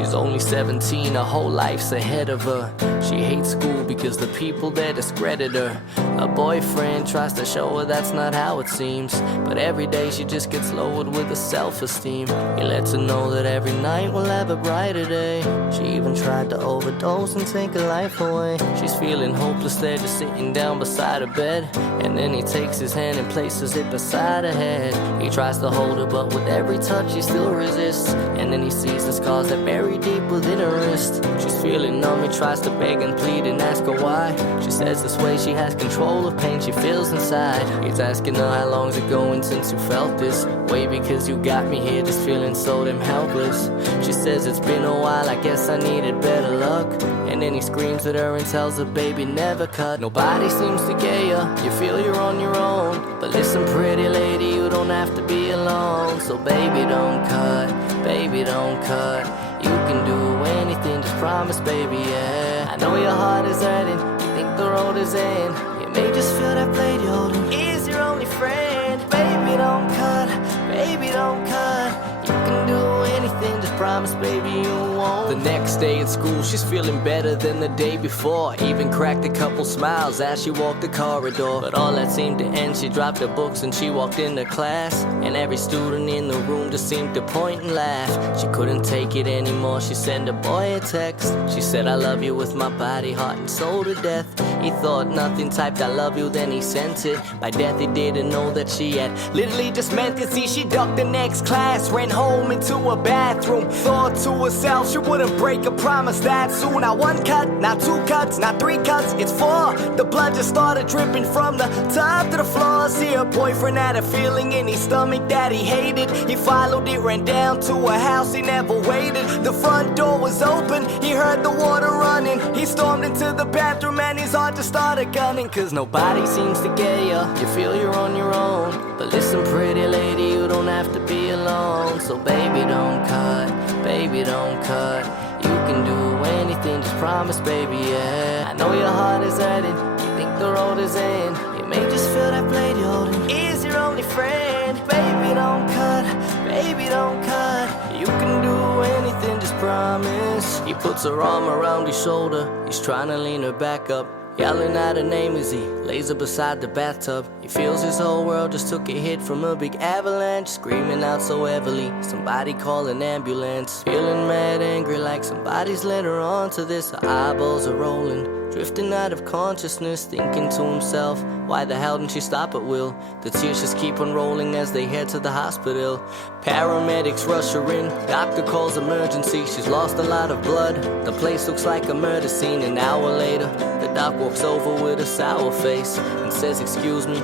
She's only 17, her whole life's ahead of her. She hates school because the people there discredit her. Her boyfriend tries to show her that's not how it seems, but every day she just gets lowered with her self-esteem. He lets her know that every night will have a brighter day. She even tried to overdose and take her life away. She's feeling hopeless there, just sitting down beside her bed, and then he takes his hand and places it beside her head. He tries to hold her, but with every touch he still resists, and then he sees the scars that bury deep within her wrist. She's feeling numb, he tries to beg and plead and ask her why. She says this way she has control of pain she feels inside. He's asking her, how long's it going since you felt this way? Because you got me here just feeling so damn helpless. She says it's been a while, I guess I needed better luck. And then he screams at her and tells her, baby, never cut. Nobody seems to get you, you feel you're on your own. But listen, pretty lady, you don't have to be alone. So baby, don't cut, baby, don't cut. You can do anything, just promise, baby, yeah. I know your heart is hurting, you think the road is in. You may just feel that blade you're holding is your only friend. Baby, don't cut, baby, don't cut. You can do anything, just promise, baby, you won't. The next day at school, she's feeling better than the day before. Even cracked a couple smiles as she walked the corridor. But all that seemed to end, she dropped her books and she walked into class. And every student in the room just seemed to point and laugh. She couldn't take it anymore, she sent a boy a text. She said, I love you with my body, heart and soul to death. He thought nothing, typed I love you, then he sent it. By death he didn't know that she had literally just meant it. See, she ducked the next class, ran home into a bathroom, thought to herself she wouldn't break a promise that soon. Not one cut, not two cuts, not three cuts, it's four. The blood just started dripping from the top to the floor. See, her boyfriend had a feeling in his stomach that he hated. He followed it, ran down to a house, he never waited. The front door was open, he heard the water running. He stormed into the bathroom and his heart just started gunning. Cause nobody seems to get you, you feel you're on your own. But listen, pretty lady, you don't have to be alone. So baby, don't cut, baby, don't cut. You can do anything, just promise, baby, yeah. I know your heart is hurting, you think the road is in. You may just feel that blade you're holding is your only friend. Baby, don't cut, baby, don't cut. You can do anything, just promise. He puts her arm around his shoulder, he's trying to lean her back up, yelling out her name as he lays her beside the bathtub. He feels his whole world just took a hit from a big avalanche, screaming out so heavily, somebody call an ambulance. Feeling mad, angry, like somebody's led her on to this. Her eyeballs are rolling, drifting out of consciousness, thinking to himself, why the hell didn't she stop at will? The tears just keep on rolling as they head to the hospital. Paramedics rush her in, doctor calls emergency. She's lost a lot of blood, the place looks like a murder scene. An hour later, the doc walks over with a sour face and says, excuse me,